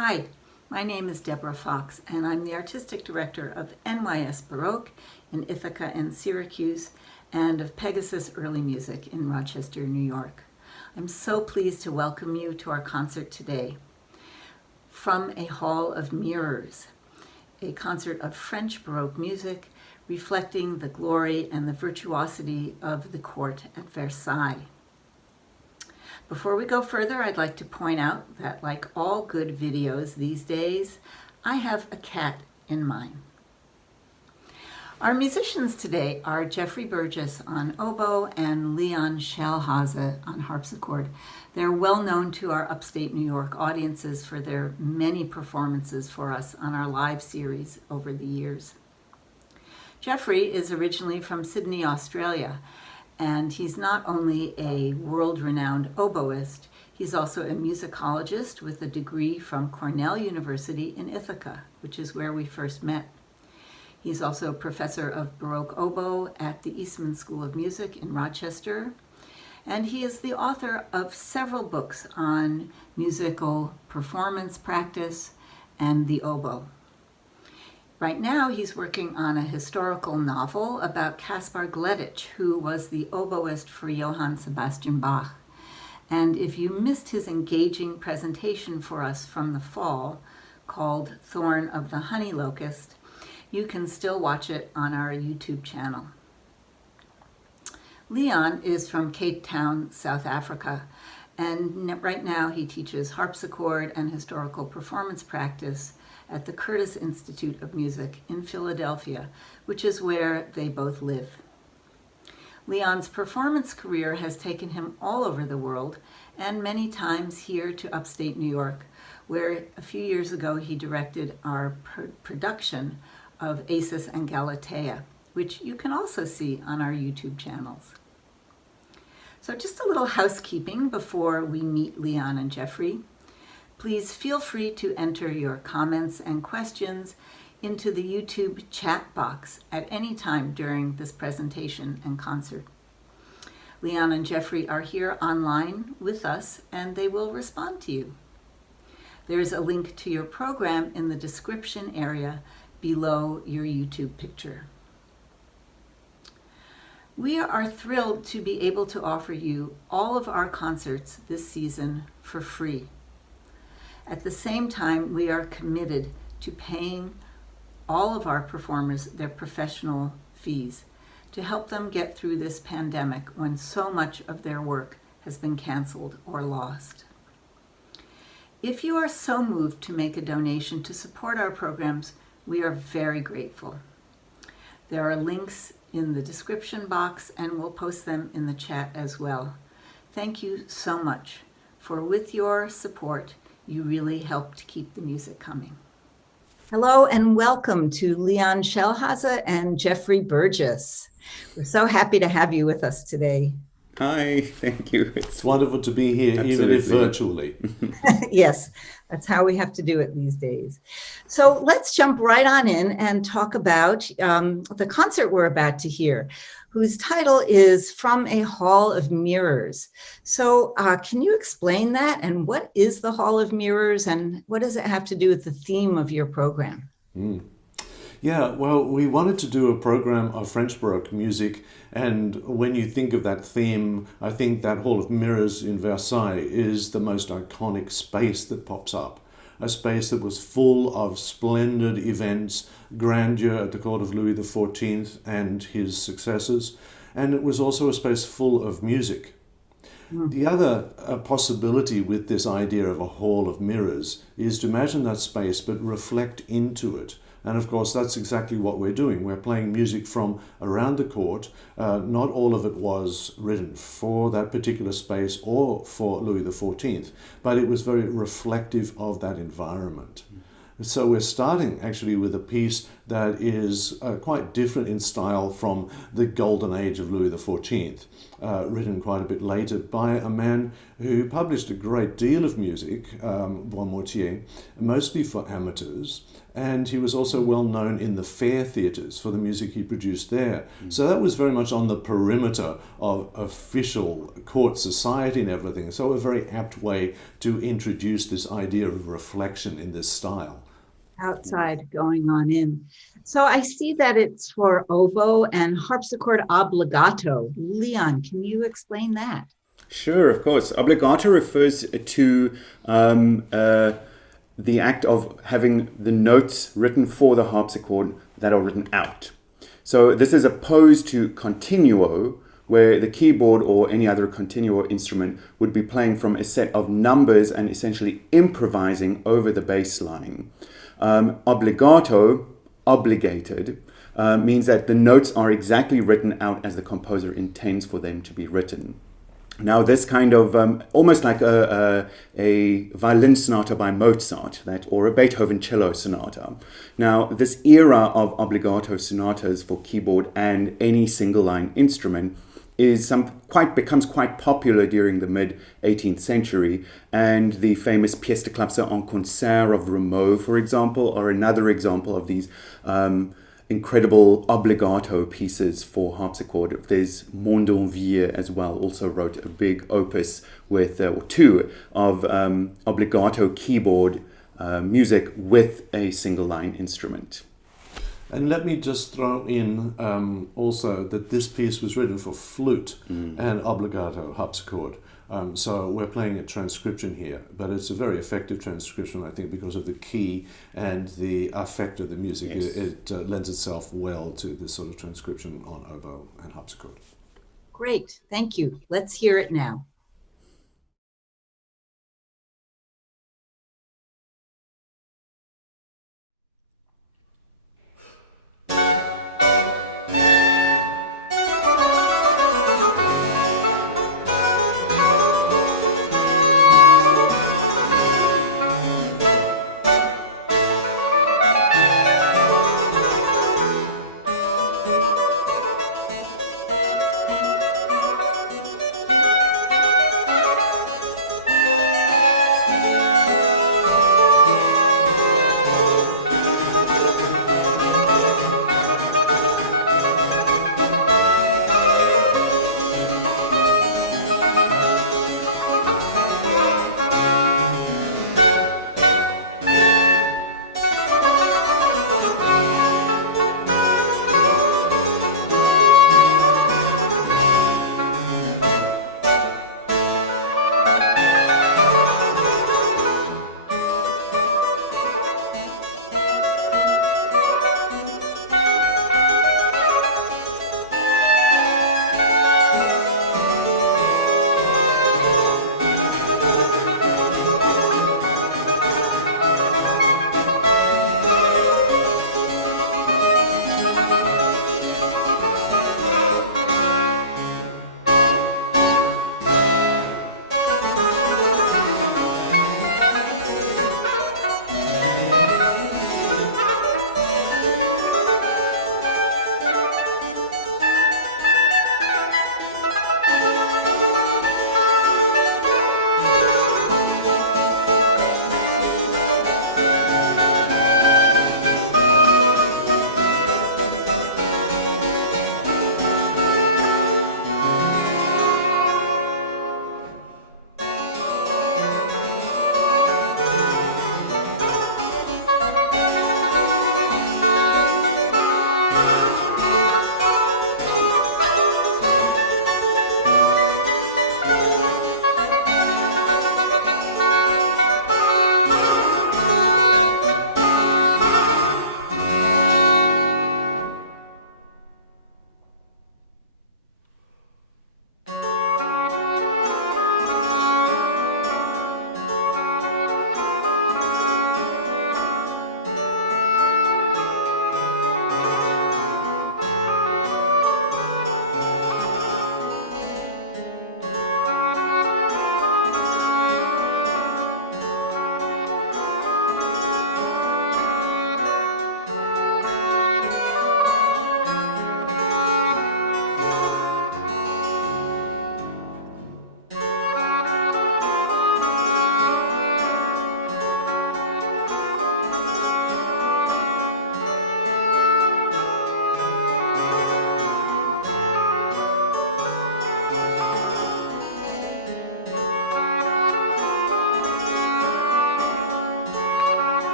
Hi, my name is Deborah Fox, and I'm the Artistic Director of NYS Baroque in Ithaca and Syracuse, and of Pegasus Early Music in Rochester, New York. I'm so pleased to welcome you to our concert today. From a Hall of Mirrors, a concert of French Baroque music reflecting the glory and the virtuosity of the court at Versailles. Before we go further, I'd like to point out that, like all good videos these days, I have a cat in mine. Our musicians today are Geoffrey Burgess on oboe and Leon Schelhase on harpsichord. They're well known to our upstate New York audiences for their many performances for us on our live series over the years. Geoffrey is originally from Sydney, Australia, and he's not only a world-renowned oboist, he's also a musicologist with a degree from Cornell University in Ithaca, which is where we first met. He's also a professor of Baroque oboe at the Eastman School of Music in Rochester, and he is the author of several books on musical performance practice and the oboe. Right now, he's working on a historical novel about Caspar Gleditsch, who was the oboist for Johann Sebastian Bach. And if you missed his engaging presentation for us from the fall, called Thorn of the Honey Locust, you can still watch it on our YouTube channel. Leon is from Cape Town, South Africa, and right now he teaches harpsichord and historical performance practice at the Curtis Institute of Music in Philadelphia, which is where they both live. Leon's performance career has taken him all over the world, and many times here to upstate New York, where a few years ago he directed our production of Acis and Galatea, which you can also see on our YouTube channels. So just a little housekeeping before we meet Leon and Geoffrey. Please feel free to enter your comments and questions into the YouTube chat box at any time during this presentation and concert. Leon and Geoffrey are here online with us, and they will respond to you. There's a link to your program in the description area below your YouTube picture. We are thrilled to be able to offer you all of our concerts this season for free. At the same time, we are committed to paying all of our performers their professional fees to help them get through this pandemic when so much of their work has been canceled or lost. If you are so moved to make a donation to support our programs, we are very grateful. There are links in the description box, and we'll post them in the chat as well. Thank you so much, for with your support, you really helped keep the music coming. Hello and welcome to Leon Schelhase and Geoffrey Burgess. We're so happy to have you with us today. Hi, thank you. It's wonderful to be here, Absolutely. even if virtually. Yes, that's how we have to do it these days. So let's jump right on in and talk about the concert we're about to hear, whose title is From a Hall of Mirrors. So can you explain that? And what is the Hall of Mirrors, and what does it have to do with the theme of your program? Yeah, well, we wanted to do a program of French Baroque music, and when you think of that theme, I think that Hall of Mirrors in Versailles is the most iconic space that pops up. A space that was full of splendid events, grandeur at the court of Louis XIV and his successors, and it was also a space full of music. The other possibility with this idea of a hall of mirrors is to imagine that space but reflect into it. And of course, that's exactly what we're doing. We're playing music from around the court. Not all of it was written for that particular space or for Louis XIV, but it was very reflective of that environment. So we're starting actually with a piece that is quite different in style from the golden age of Louis XIV, written quite a bit later by a man who published a great deal of music, Boismortier, mostly for amateurs, and he was also well known in the fair theatres for the music he produced there. So that was very much on the perimeter of official court society and everything. So a very apt way to introduce this idea of reflection in this style. Outside going on in. So I see that it's for oboe and harpsichord obbligato. Leon, can you explain that? Sure, of course. Obbligato refers to the act of having the notes written for the harpsichord that are written out. So this is opposed to continuo, where the keyboard or any other continuo instrument would be playing from a set of numbers and essentially improvising over the bass line. Obbligato, obligated, means that the notes are exactly written out as the composer intends for them to be written. Now, this kind of almost like a violin sonata by Mozart, or a Beethoven cello sonata. Now, this era of obbligato sonatas for keyboard and any single line instrument becomes quite popular during the mid-18th century, and the famous pièces de clavecin en concert of Rameau, for example, are another example of these incredible obbligato pieces for harpsichord. There's Mondenvier as well, also wrote a big opus with or two of obbligato keyboard music with a single line instrument. And let me just throw in also that this piece was written for flute and obbligato harpsichord. So we're playing a transcription here, but it's a very effective transcription, I think, because of the key and the affect of the music. Yes. It lends itself well to this sort of transcription on oboe and harpsichord. Great, thank you. Let's hear it now.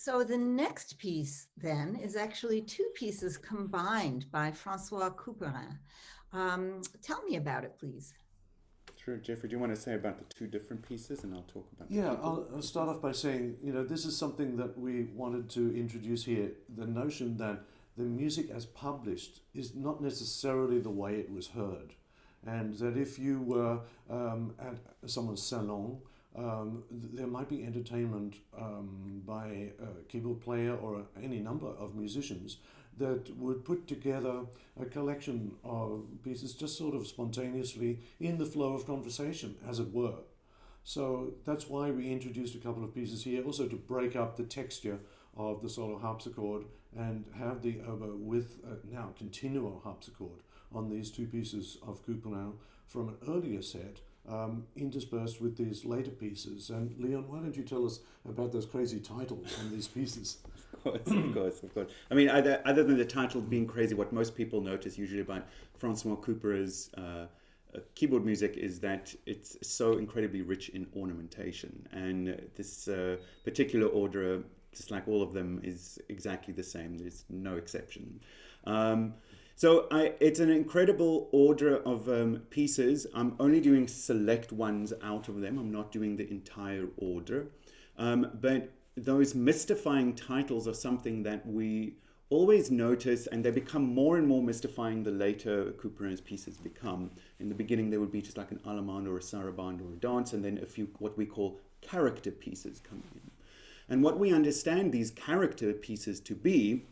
So the next piece then is actually two pieces combined by François Couperin. Tell me about it, please. Sure, Geoffrey, do you want to say about the two different pieces, and I'll talk about the Yeah, keyboard? I'll start off by saying, this is something that we wanted to introduce here, the notion that the music as published is not necessarily the way it was heard. And that if you were at someone's salon, there might be entertainment by a keyboard player or any number of musicians that would put together a collection of pieces just sort of spontaneously in the flow of conversation, as it were. So that's why we introduced a couple of pieces here, also to break up the texture of the solo harpsichord and have the oboe with now continuo harpsichord on these two pieces of Couperin from an earlier set, interspersed with these later pieces. And Leon, why don't you tell us about those crazy titles on these pieces? Of course. I mean, other than the title being crazy, what most people notice usually about Francois Couperin's keyboard music is that it's so incredibly rich in ornamentation. And this particular order, just like all of them, is exactly the same. There's no exception. It's an incredible order of pieces. I'm only doing select ones out of them. I'm not doing the entire order. But those mystifying titles are something that we always notice, and they become more and more mystifying the later Couperin's pieces become. In the beginning, there would be just like an allemande or a sarabande or a dance, and then a few what we call character pieces coming in. And what we understand these character pieces to be,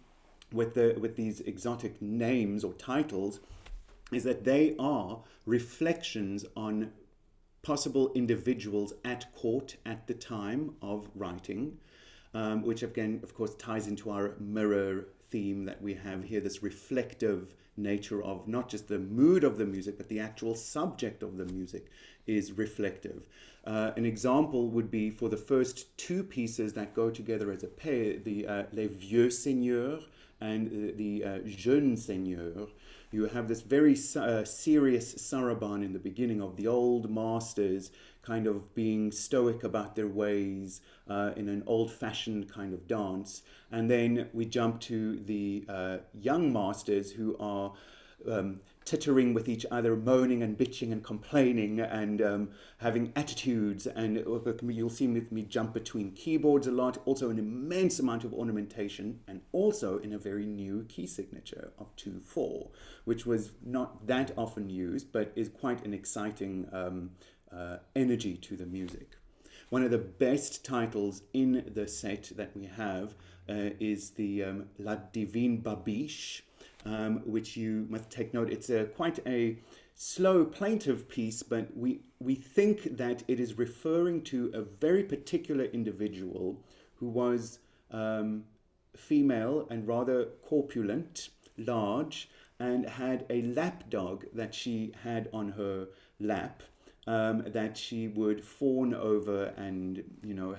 with these exotic names or titles, is that they are reflections on possible individuals at court at the time of writing, which again, of course, ties into our mirror theme that we have here, this reflective nature of not just the mood of the music, but the actual subject of the music is reflective. An example would be for the first two pieces that go together as a pair, the Les Vieux Seigneurs and the Jeunes Seigneurs. You have this very serious sarabande in the beginning of the old masters kind of being stoic about their ways in an old-fashioned kind of dance. And then we jump to the young masters who are tittering with each other, moaning and bitching and complaining and having attitudes. And you'll see me jump between keyboards a lot, also an immense amount of ornamentation, and also in a very new key signature of 2/4, which was not that often used, but is quite an exciting energy to the music. One of the best titles in the set that we have is the La Divine Babiche, which you must take note. It's quite a slow, plaintive piece, but we think that it is referring to a very particular individual who was female and rather corpulent, large, and had a lapdog that she had on her lap. That she would fawn over and,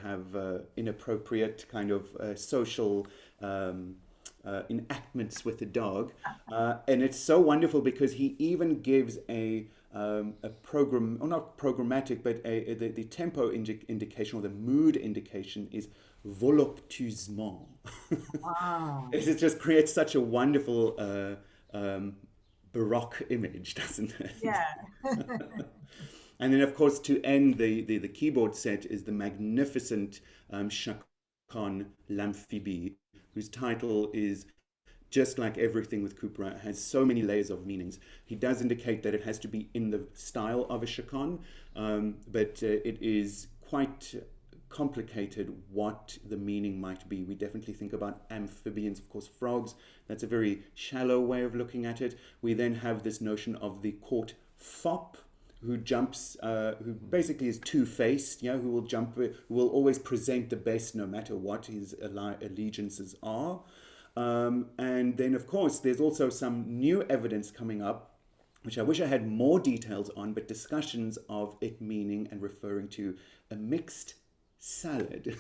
have inappropriate kind of social enactments with the dog. And it's so wonderful because he even gives a program, or not programmatic, but the tempo indication or the mood indication is voluptueusement. Wow. It just creates such a wonderful Baroque image, doesn't it? Yeah. And then, of course, to end the keyboard set is the magnificent Chaconne L'Amphibie, whose title is just like everything with Couperin. It has so many layers of meanings. He does indicate that it has to be in the style of a chaconne, but it is quite complicated what the meaning might be. We definitely think about amphibians, of course, frogs. That's a very shallow way of looking at it. We then have this notion of the court fop, who jumps, who basically is two-faced, who will jump, who will always present the best no matter what his allegiances are. And then, of course, there's also some new evidence coming up, which I wish I had more details on, but discussions of it meaning and referring to a mixed salad,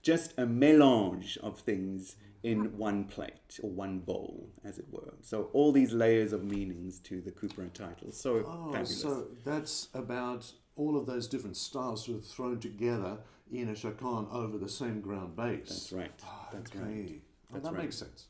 just a mélange of things in one plate or one bowl, as it were. So all these layers of meanings to the Couperin title. So fabulous. So that's about all of those different styles sort of thrown together in a chaconne over the same ground bass. That's right. That's okay. right. Well, that makes sense.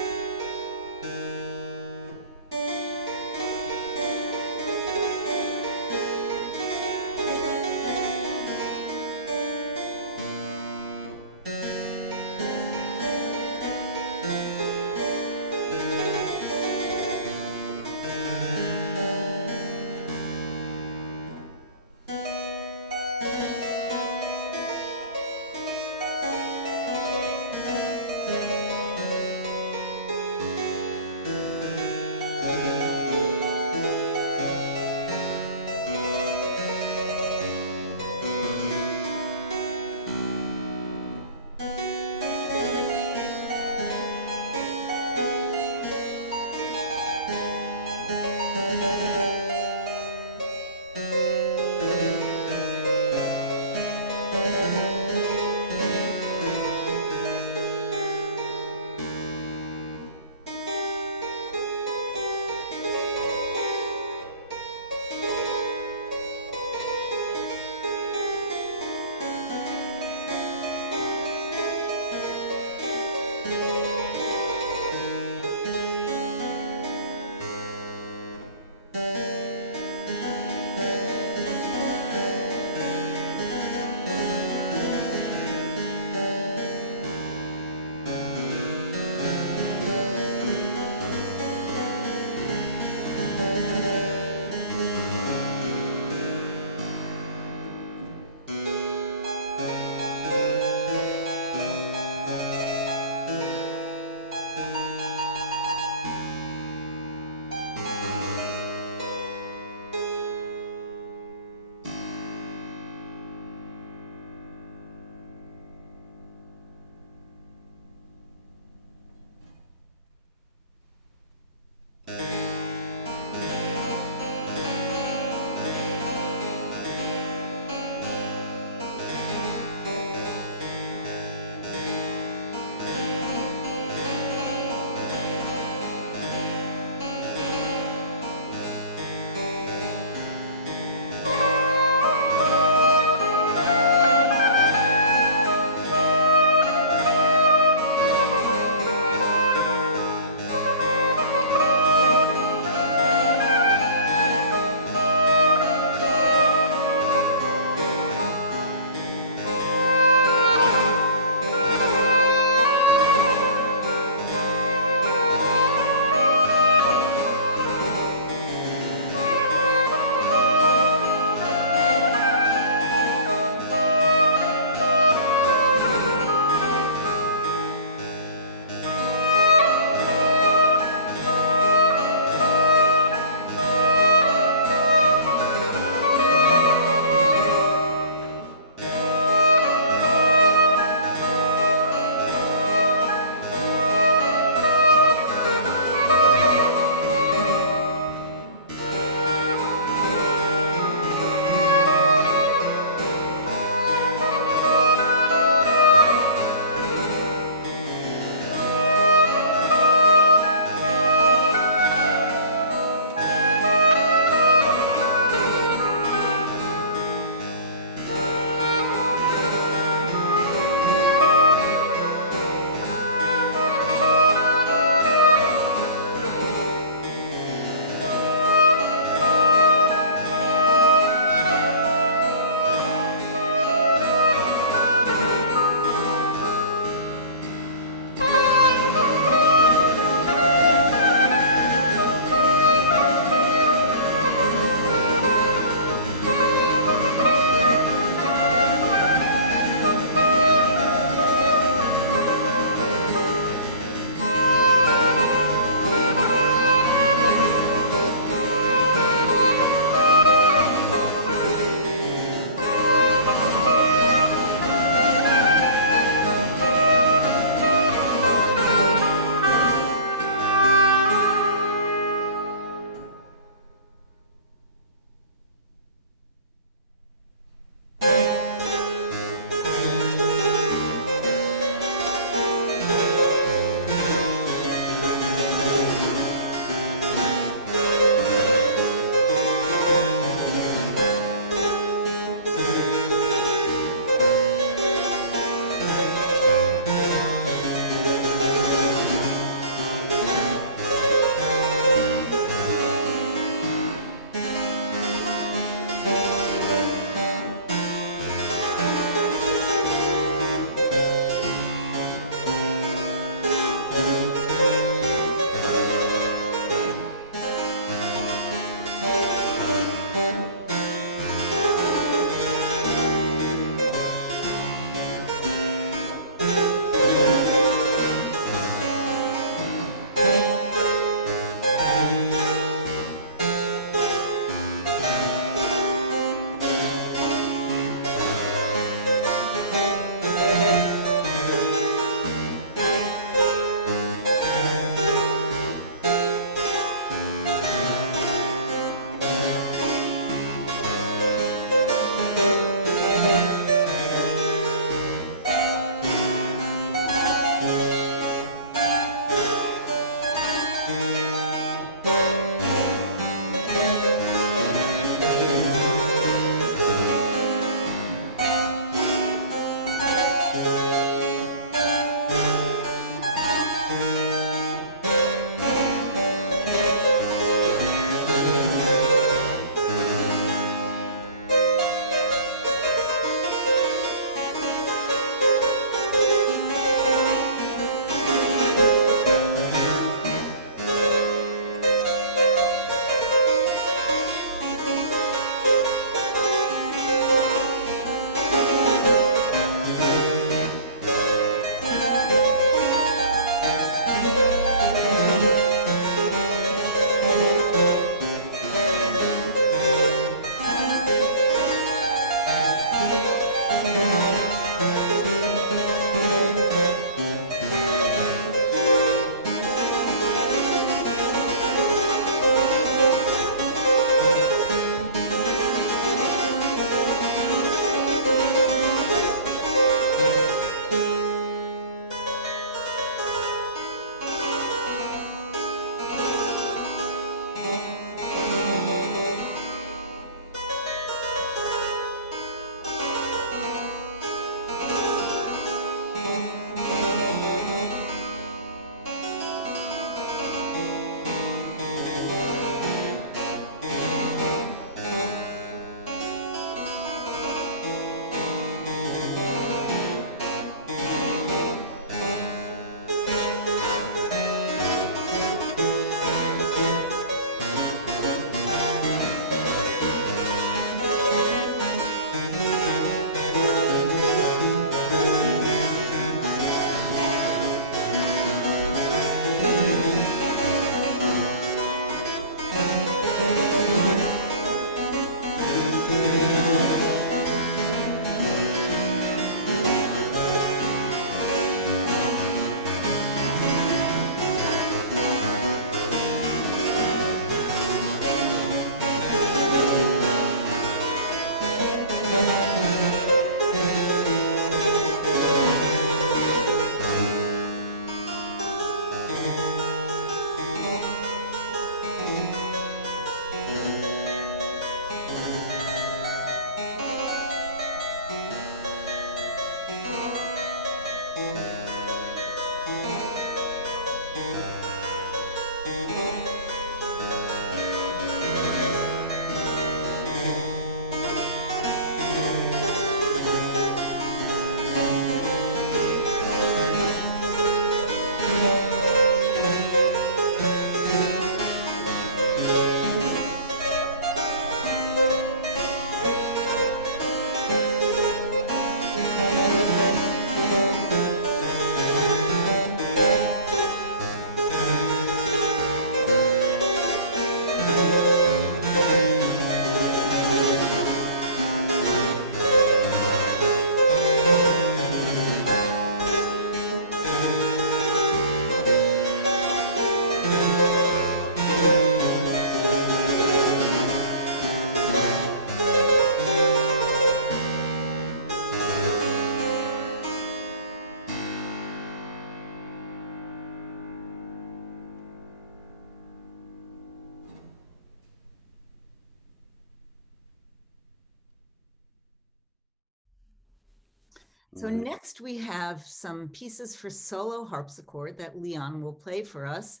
So next we have some pieces for solo harpsichord that Leon will play for us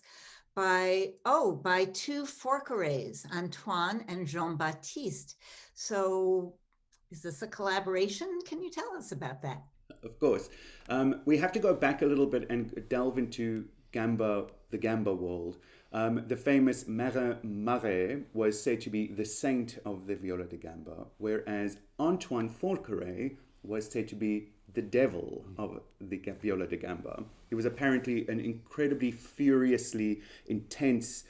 by two Forquerays, Antoine and Jean-Baptiste. So is this a collaboration? Can you tell us about that? Of course. We have to go back a little bit and delve into the gamba world. The famous Marin Marais was said to be the saint of the viola da gamba, whereas Antoine Forqueray was said to be the devil of the viola da gamba. He was apparently an incredibly furiously intense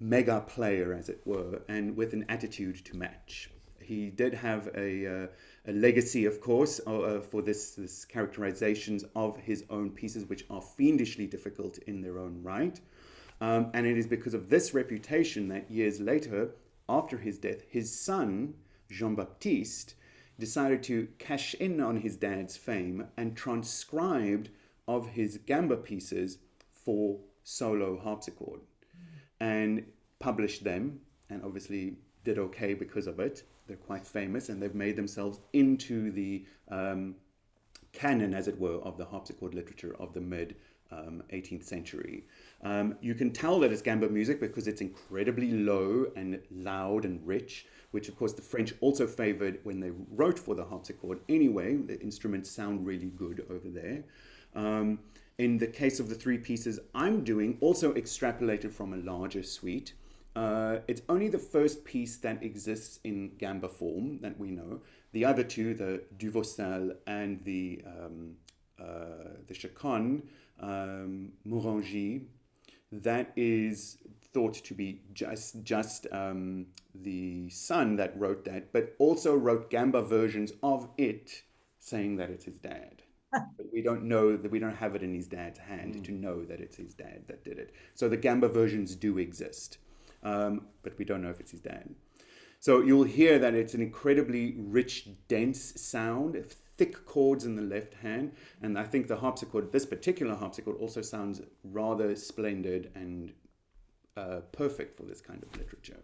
mega player, as it were, and with an attitude to match. He did have a legacy, of course, for this characterizations of his own pieces, which are fiendishly difficult in their own right. And it is because of this reputation that years later, after his death, his son, Jean-Baptiste, decided to cash in on his dad's fame and transcribed of his gamba pieces for solo harpsichord and published them, and obviously did okay because of it. They're quite famous, and they've made themselves into the canon, as it were, of the harpsichord literature of the mid 18th century. You can tell that it's gamba music because it's incredibly low and loud and rich, which of course the French also favored when they wrote for the harpsichord anyway. The instruments sound really good over there. In the case of the three pieces I'm doing, also extrapolated from a larger suite. It's only the first piece that exists in gamba form that we know. The other two, the Duvaucel and the Chaconne, Morangy, that is thought to be just the son that wrote that, but also wrote gamba versions of it, saying that it's his dad. But we don't know that, we don't have it in his dad's hand to know that it's his dad that did it. So the gamba versions do exist. But we don't know if it's his dad. So you'll hear that it's an incredibly rich, dense sound, thick chords in the left hand, and I think the harpsichord, this particular harpsichord, also sounds rather splendid and perfect for this kind of literature.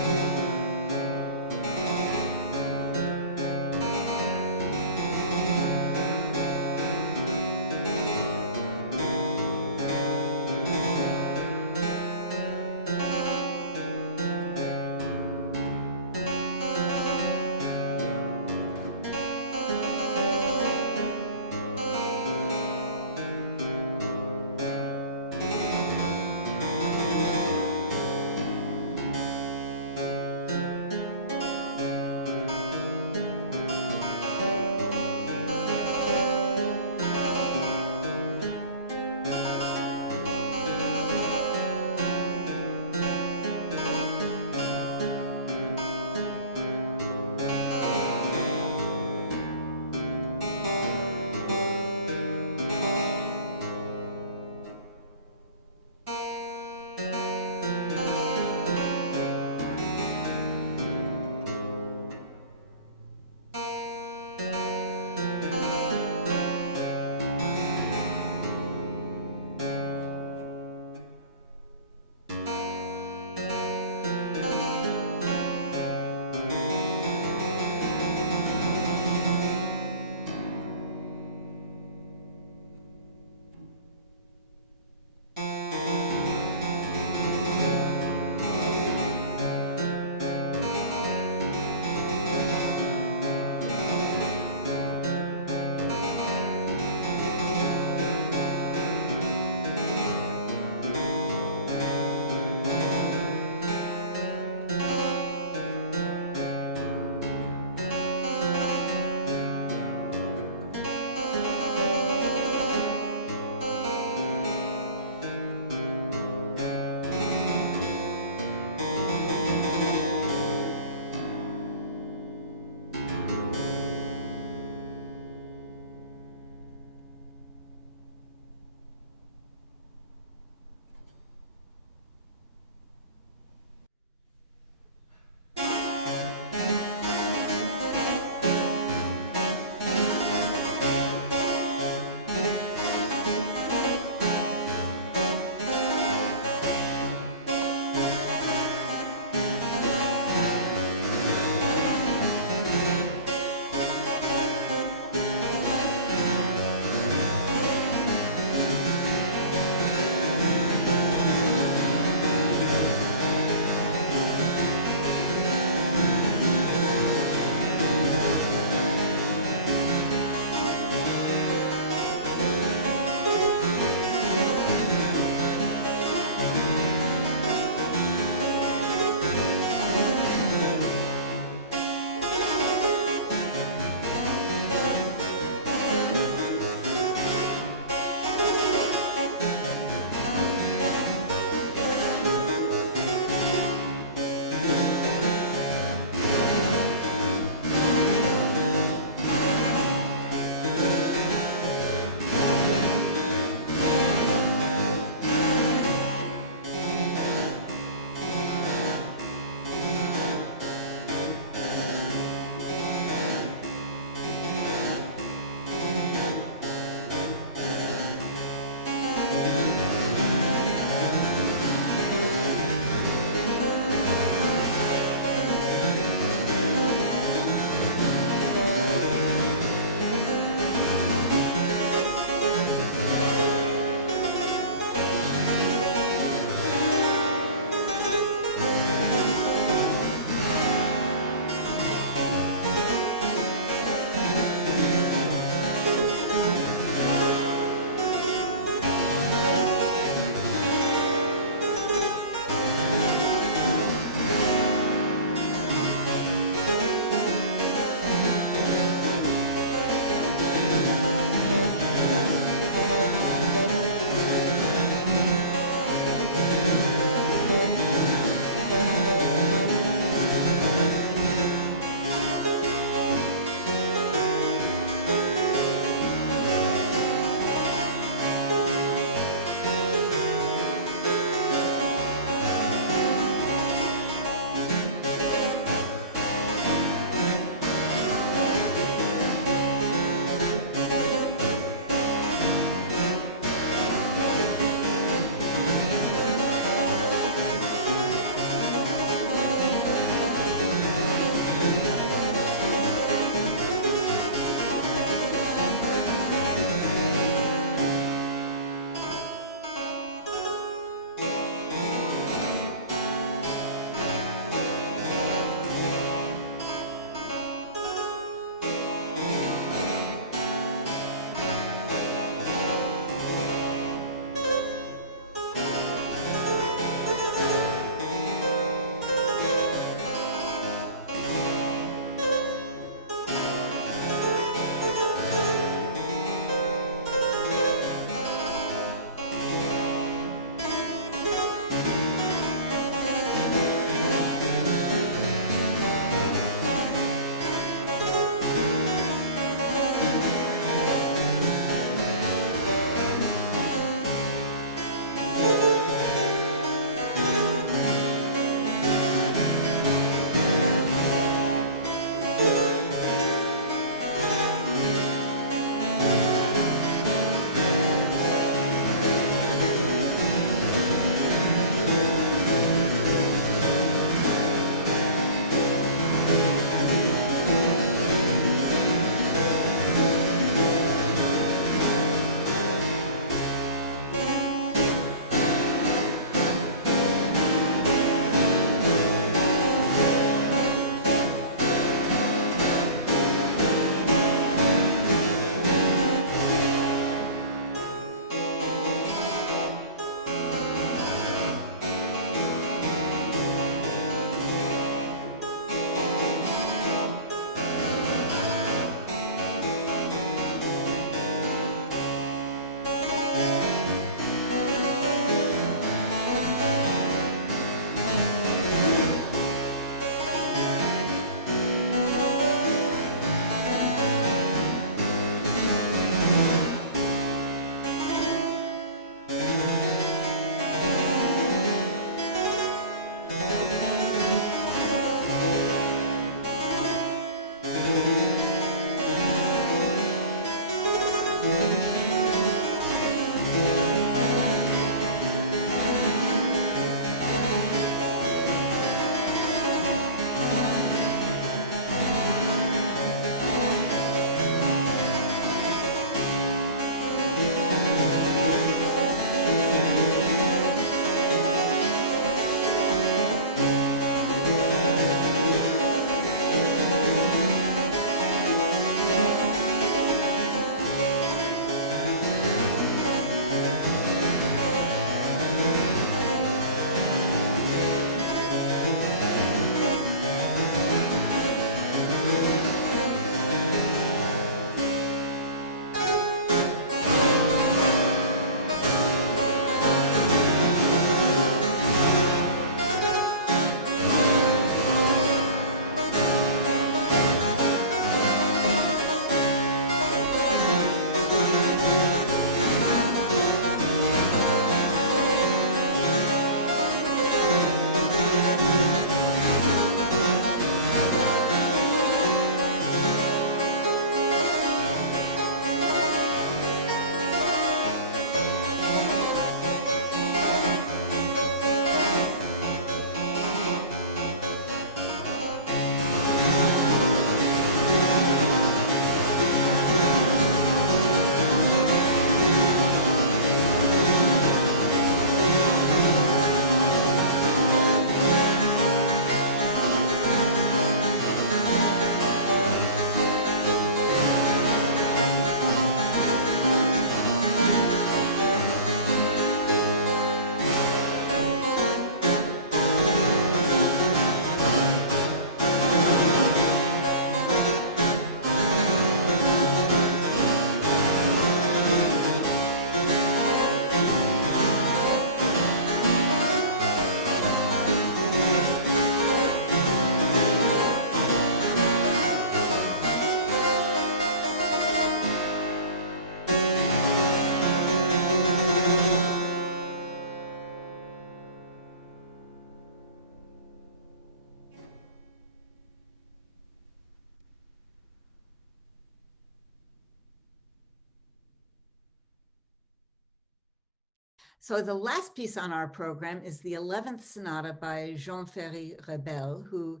So the last piece on our program is the 11th Sonata by Jean-Féry Rebel, who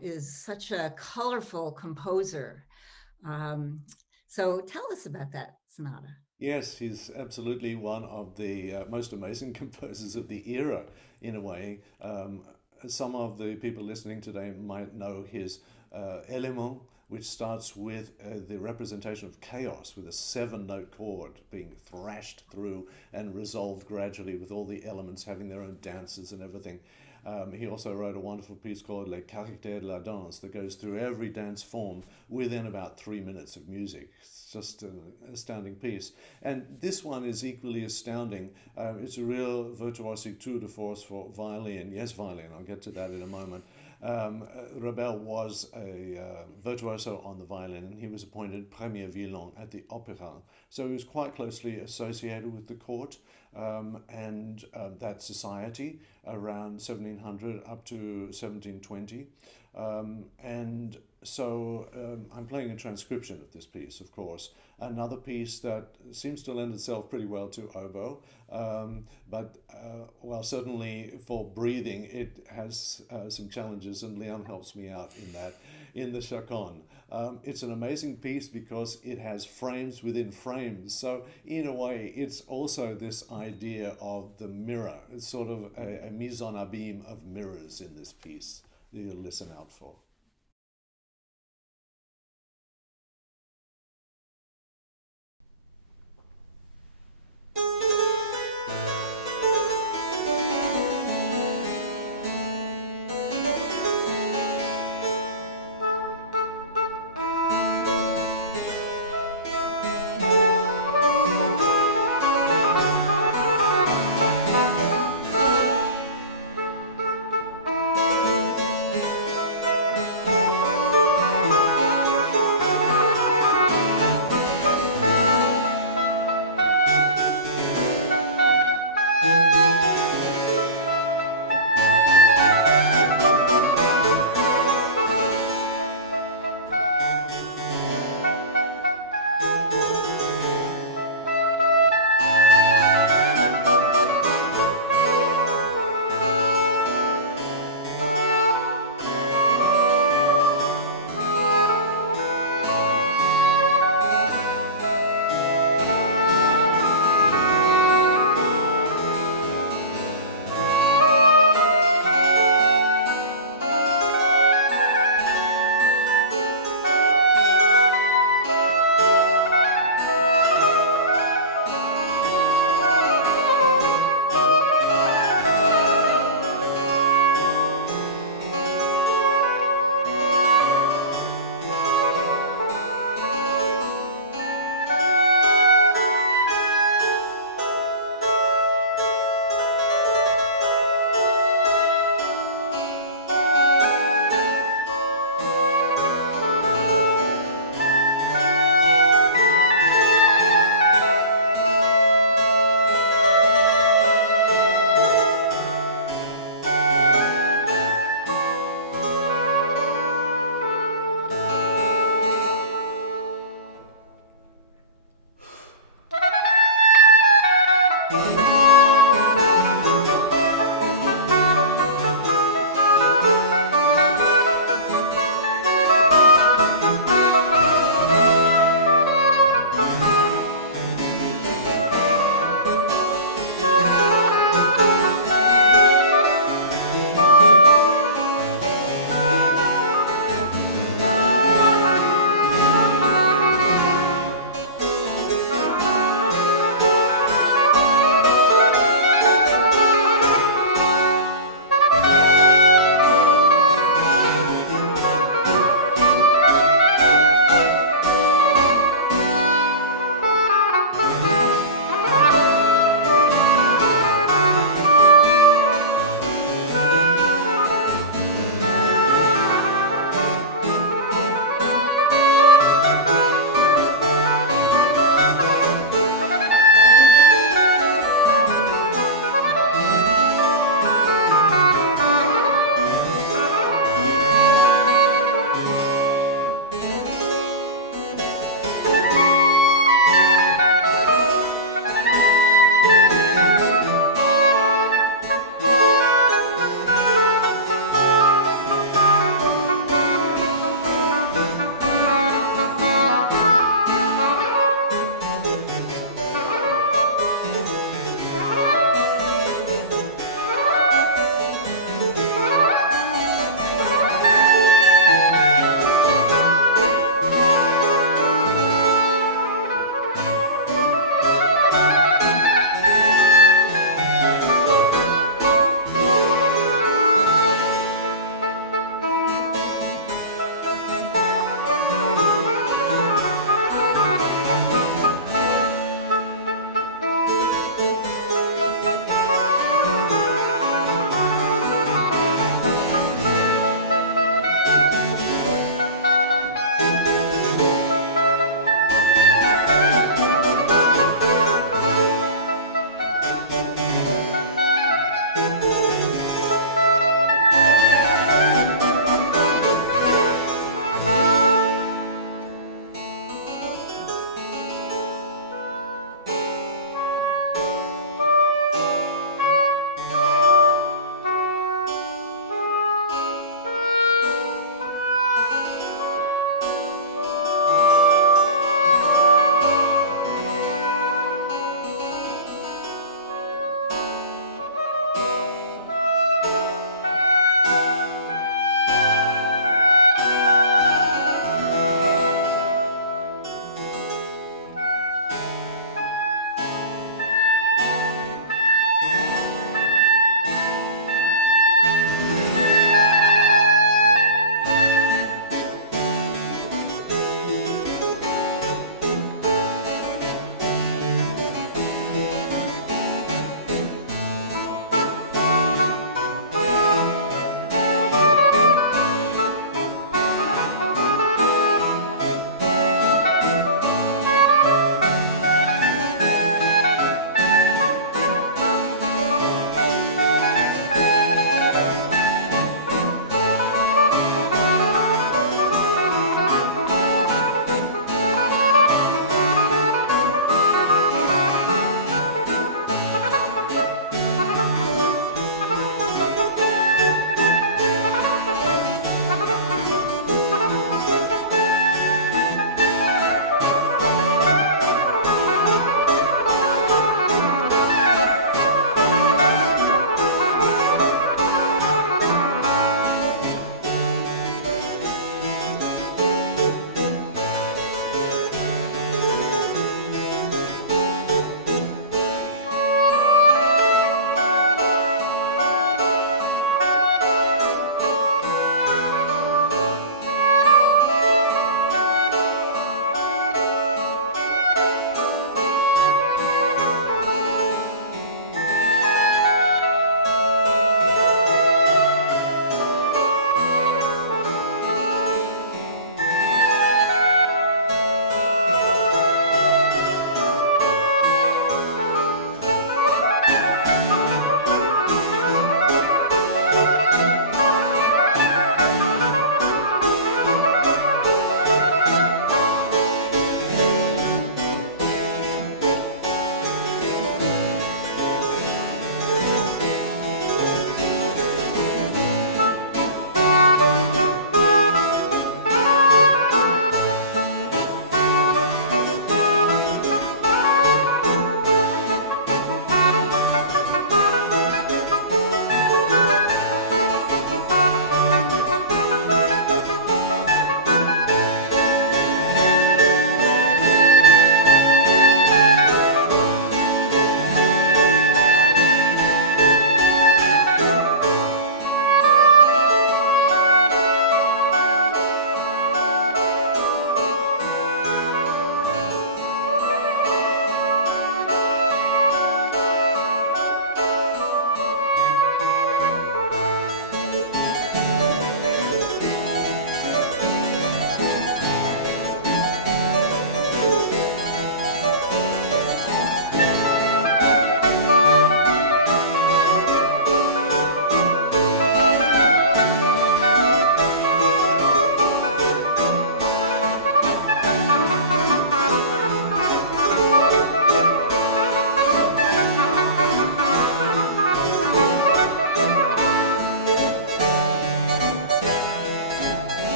is such a colorful composer. So tell us about that sonata. Yes, he's absolutely one of the most amazing composers of the era, in a way. Some of the people listening today might know his Element, which starts with the representation of chaos, with a 7-note chord being thrashed through and resolved gradually, with all the elements having their own dances and everything. He also wrote a wonderful piece called Les Caractères de la Danse that goes through every dance form within about 3 minutes of music. It's just an astounding piece. And this one is equally astounding. It's a real virtuosic tour de force for violin. Yes, violin. I'll get to that in a moment. Rebel was a virtuoso on the violin, and he was appointed premier violon at the opera. So he was quite closely associated with the court and that society around 1700 up to 1720. And so I'm playing a transcription of this piece, of course. Another piece that seems to lend itself pretty well to oboe, but well, certainly for breathing, it has some challenges, and Leon helps me out in that, in the chaconne. It's an amazing piece because it has frames within frames. So in a way, it's also this idea of the mirror. It's sort of a mise en abîme of mirrors in this piece that you'll listen out for.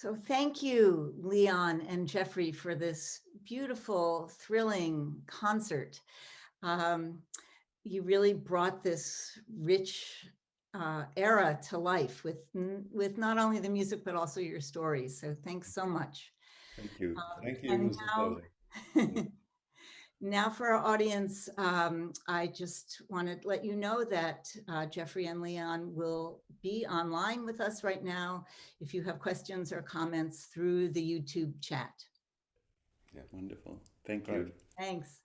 So thank you, Leon and Geoffrey, for this beautiful, thrilling concert. You really brought this rich era to life with not only the music, but also your stories. So thanks so much. Thank you. Thank you. It And was a pleasure. now for our audience, I just want to let you know that Geoffrey and Leon will be online with us right now if you have questions or comments through the YouTube chat. Yeah, wonderful. Thank Great. you. Thanks.